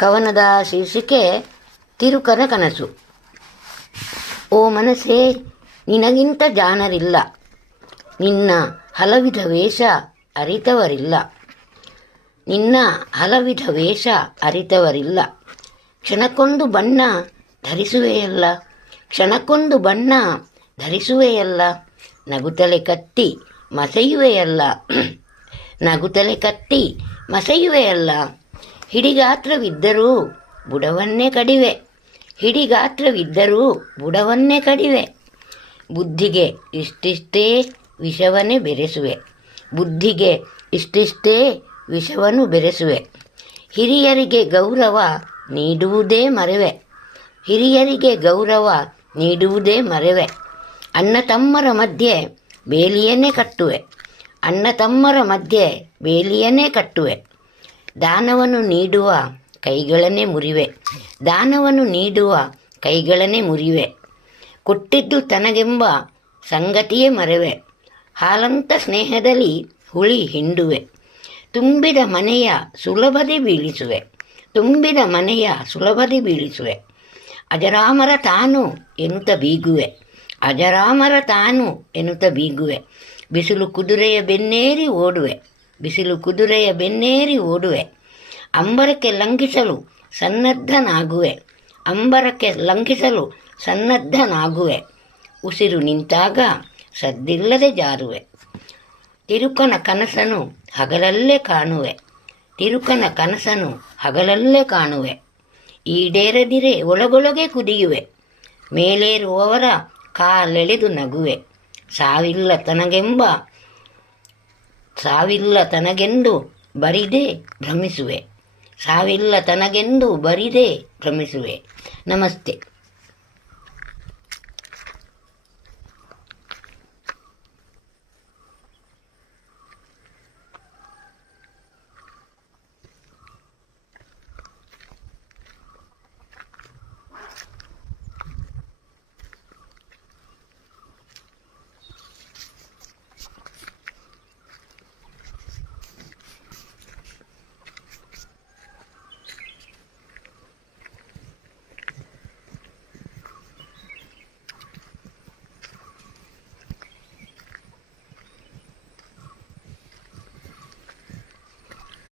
ಕವನದ ಶೀರ್ಷಿಕೆ ತಿರುಕನ ಕನಸು. ಓ ಮನಸ್ಸೇ, ನಿನಗಿಂತ ಜಾಣರಿಲ್ಲ, ನಿನ್ನ ಹಲವಿಧ ವೇಷ ಅರಿತವರಿಲ್ಲ, ನಿನ್ನ ಹಲವಿಧ ವೇಷ ಅರಿತವರಿಲ್ಲ. ಕ್ಷಣಕ್ಕೊಂದು ಬಣ್ಣ ಧರಿಸುವೆಯಲ್ಲ, ಕ್ಷಣಕ್ಕೊಂದು ಬಣ್ಣ ಧರಿಸುವೆಯಲ್ಲ, ನಗುತ್ತಲೆ ಕತ್ತಿ ಮಸೆಯುವೆಯಲ್ಲ, ನಗುತ್ತಲೆ ಕತ್ತಿ ಮಸೆಯುವೆಯಲ್ಲ. ಹಿಡಿಗಾತ್ರವಿದ್ದರೂ ಬುಡವನ್ನೇ ಕಡಿವೆ, ಹಿಡಿಗಾತ್ರವಿದ್ದರೂ ಬುಡವನ್ನೇ ಕಡಿವೆ. ಬುದ್ಧಿಗೆ ಇಷ್ಟಿಷ್ಟೇ ವಿಷವನ್ನೇ ಬೆರೆಸುವೆ, ಬುದ್ಧಿಗೆ ಇಷ್ಟಿಷ್ಟೇ ವಿಷವನ್ನು ಬೆರೆಸುವೆ. ಹಿರಿಯರಿಗೆ ಗೌರವ ನೀಡುವುದೇ ಮರೆವೆ, ಹಿರಿಯರಿಗೆ ಗೌರವ ನೀಡುವುದೇ ಮರೆವೆ. ಅಣ್ಣ ತಮ್ಮರ ಮಧ್ಯೆ ಬೇಲಿಯನ್ನೇ ಕಟ್ಟುವೆ, ಅಣ್ಣ ತಮ್ಮರ ಮಧ್ಯೆ ಬೇಲಿಯನ್ನೇ ಕಟ್ಟುವೆ. ದಾನವನ್ನು ನೀಡುವ ಕೈಗಳನ್ನೇ ಮುರಿವೆ, ದಾನವನ್ನು ನೀಡುವ ಕೈಗಳನ್ನೇ ಮುರಿವೆ. ಕೊಟ್ಟಿದ್ದು ತನಗೆಂಬ ಸಂಗತಿಯೇ ಮರೆವೆ, ಹಾಲಂತ ಸ್ನೇಹದಲ್ಲಿ ಹುಳಿ ಹಿಂಡುವೆ. ತುಂಬಿದ ಮನೆಯ ಸುಲಭದಿ ಬೀಳಿಸುವೆ, ತುಂಬಿದ ಮನೆಯ ಸುಲಭದಿ ಬೀಳಿಸುವೆ. ಅಜರಾಮರ ತಾನು ಎನ್ನುತ್ತ ಬೀಗುವೆ, ಅಜರಾಮರ ತಾನು ಎನ್ನುತ್ತ ಬೀಗುವೆ. ಬಿಸಿಲು ಕುದುರೆಯ ಬೆನ್ನೇರಿ ಓಡುವೆ, ಬಿಸಿಲು ಕುದುರೆಯ ಬೆನ್ನೇರಿ ಓಡುವೆ. ಅಂಬರಕ್ಕೆ ಲಂಘಿಸಲು ಸನ್ನದ್ಧನಾಗುವೆ, ಅಂಬರಕ್ಕೆ ಲಂಘಿಸಲು ಸನ್ನದ್ಧನಾಗುವೆ. ಉಸಿರು ನಿಂತಾಗ ಸದ್ದಿಲ್ಲದೆ ಜಾರುವೆ. ತಿರುಕನ ಕನಸನು ಹಗಲಲ್ಲೇ ಕಾಣುವೆ, ತಿರುಕನ ಕನಸನು ಹಗಲಲ್ಲೇ ಕಾಣುವೆ. ಈಡೇರದಿರೆ ಒಳಗೊಳಗೆ ಕುದಿಯುವೆ, ಮೇಲೇರುವವರ ಕಾಲೆಳೆದು ನಗುವೆ. ಸಾವಿಲ್ಲ ತನಗೆಂಬ ಸಾವಿಲ್ಲ ತನಗೆಂದು ಬರಿದೇ ಭ್ರಮಿಸುವೆ, ಸಾವಿಲ್ಲ ತನಗೆಂದು ಬರಿದೇ ಭ್ರಮಿಸುವೆ. ನಮಸ್ತೆ.